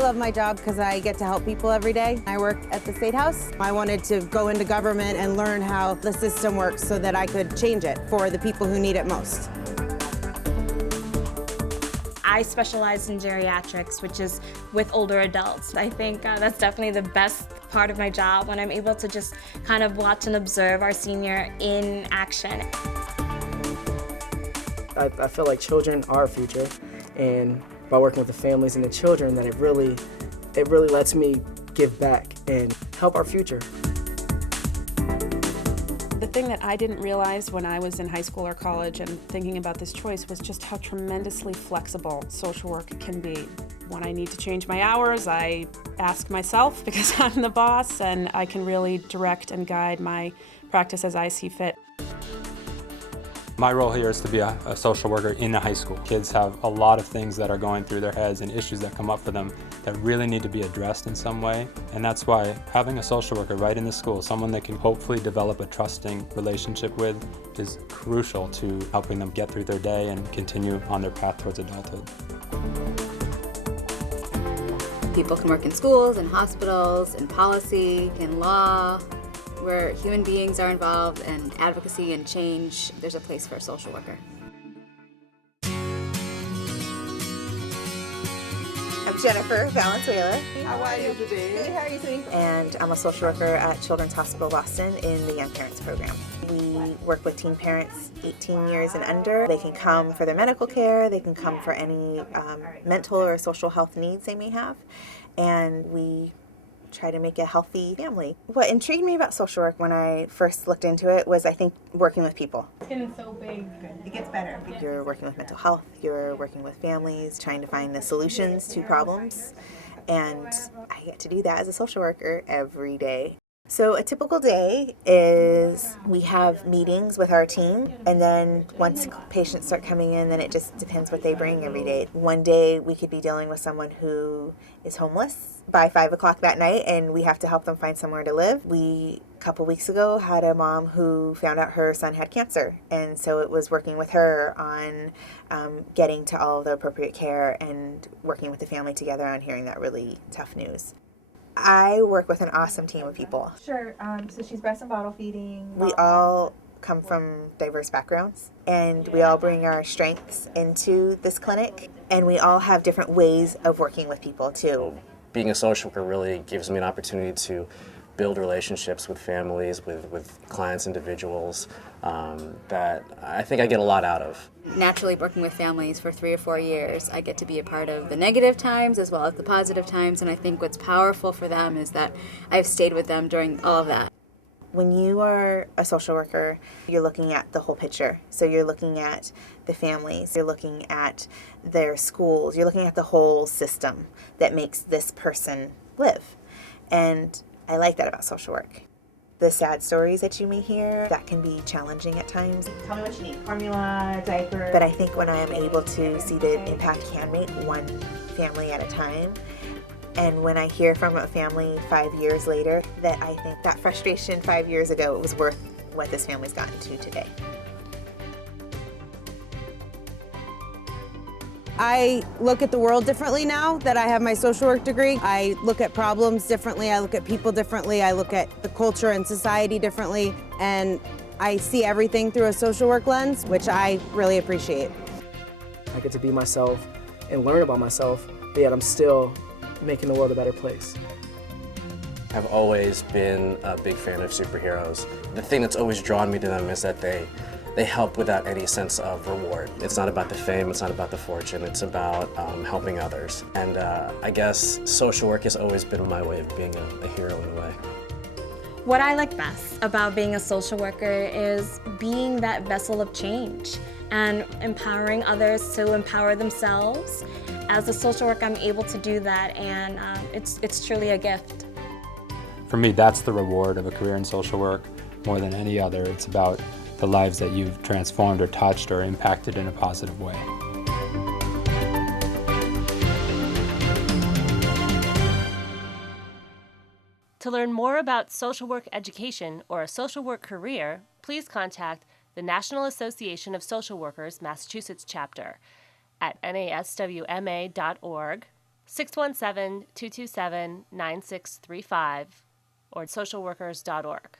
love my job because I get to help people every day. I work at the State House. I wanted to go into government and learn how the system works so that I could change it for the people who need it most. I specialize in geriatrics, which is with older adults. I think that's definitely the best part of my job, when I'm able to just kind of watch and observe our senior in action. I feel like children are our future, and by working with the families and the children, that it really lets me give back and help our future. The thing that I didn't realize when I was in high school or college and thinking about this choice was just how tremendously flexible social work can be. When I need to change my hours, I ask myself because I'm the boss, and I can really direct and guide my practice as I see fit. My role here is to be a social worker in the high school. Kids have a lot of things that are going through their heads and issues that come up for them that really need to be addressed in some way. And that's why having a social worker right in the school, someone they can hopefully develop a trusting relationship with, is crucial to helping them get through their day and continue on their path towards adulthood. People can work in schools, in hospitals, in policy, in law. Where human beings are involved and advocacy and change, there's a place for a social worker. I'm Jennifer Valenzuela. How are you today? Good, how are you doing? And I'm a social worker at Children's Hospital Boston in the Young Parents Program. We work with teen parents 18 years and under. They can come for their medical care, they can come for any mental or social health needs they may have, and we try to make a healthy family. What intrigued me about social work when I first looked into it was, I think, working with people. It's getting so big. It gets better. You're working with mental health, you're working with families, trying to find the solutions to problems, and I get to do that as a social worker every day. So a typical day is we have meetings with our team, and then once patients start coming in, then it just depends what they bring every day. One day we could be dealing with someone who is homeless by 5 o'clock that night, and we have to help them find somewhere to live. We, a couple weeks ago, had a mom who found out her son had cancer, and so it was working with her on getting to all of the appropriate care and working with the family together on hearing that really tough news. I work with an awesome team of people. Sure, so she's breast and bottle feeding. We all come from diverse backgrounds, and we all bring our strengths into this clinic, and we all have different ways of working with people too. Being a social worker really gives me an opportunity to build relationships with families, with clients, individuals, that I think I get a lot out of. Naturally, working with families for 3 or 4 years, I get to be a part of the negative times as well as the positive times, and I think what's powerful for them is that I've stayed with them during all of that. When you are a social worker, you're looking at the whole picture. So you're looking at the families, you're looking at their schools, you're looking at the whole system that makes this person live. And I like that about social work. The sad stories that you may hear, that can be challenging at times. Tell me what you need. Formula, diaper. But I think when I am able to see the impact can make one family at a time, and when I hear from a family 5 years later, that I think that frustration 5 years ago, it was worth what this family's gotten to today. I look at the world differently now that I have my social work degree. I look at problems differently, I look at people differently, I look at the culture and society differently, and I see everything through a social work lens, which I really appreciate. I get to be myself and learn about myself, but yet I'm still making the world a better place. I've always been a big fan of superheroes. The thing that's always drawn me to them is that they help without any sense of reward. It's not about the fame, it's not about the fortune, it's about helping others. And I guess social work has always been my way of being a hero in a way. What I like best about being a social worker is being that vessel of change and empowering others to empower themselves. As a social worker, I'm able to do that, and it's truly a gift. For me, that's the reward of a career in social work more than any other. It's about the lives that you've transformed or touched or impacted in a positive way. To learn more about social work education or a social work career, please contact the National Association of Social Workers Massachusetts Chapter at NASW-MA.org, 617-227-9635 or socialworkers.org.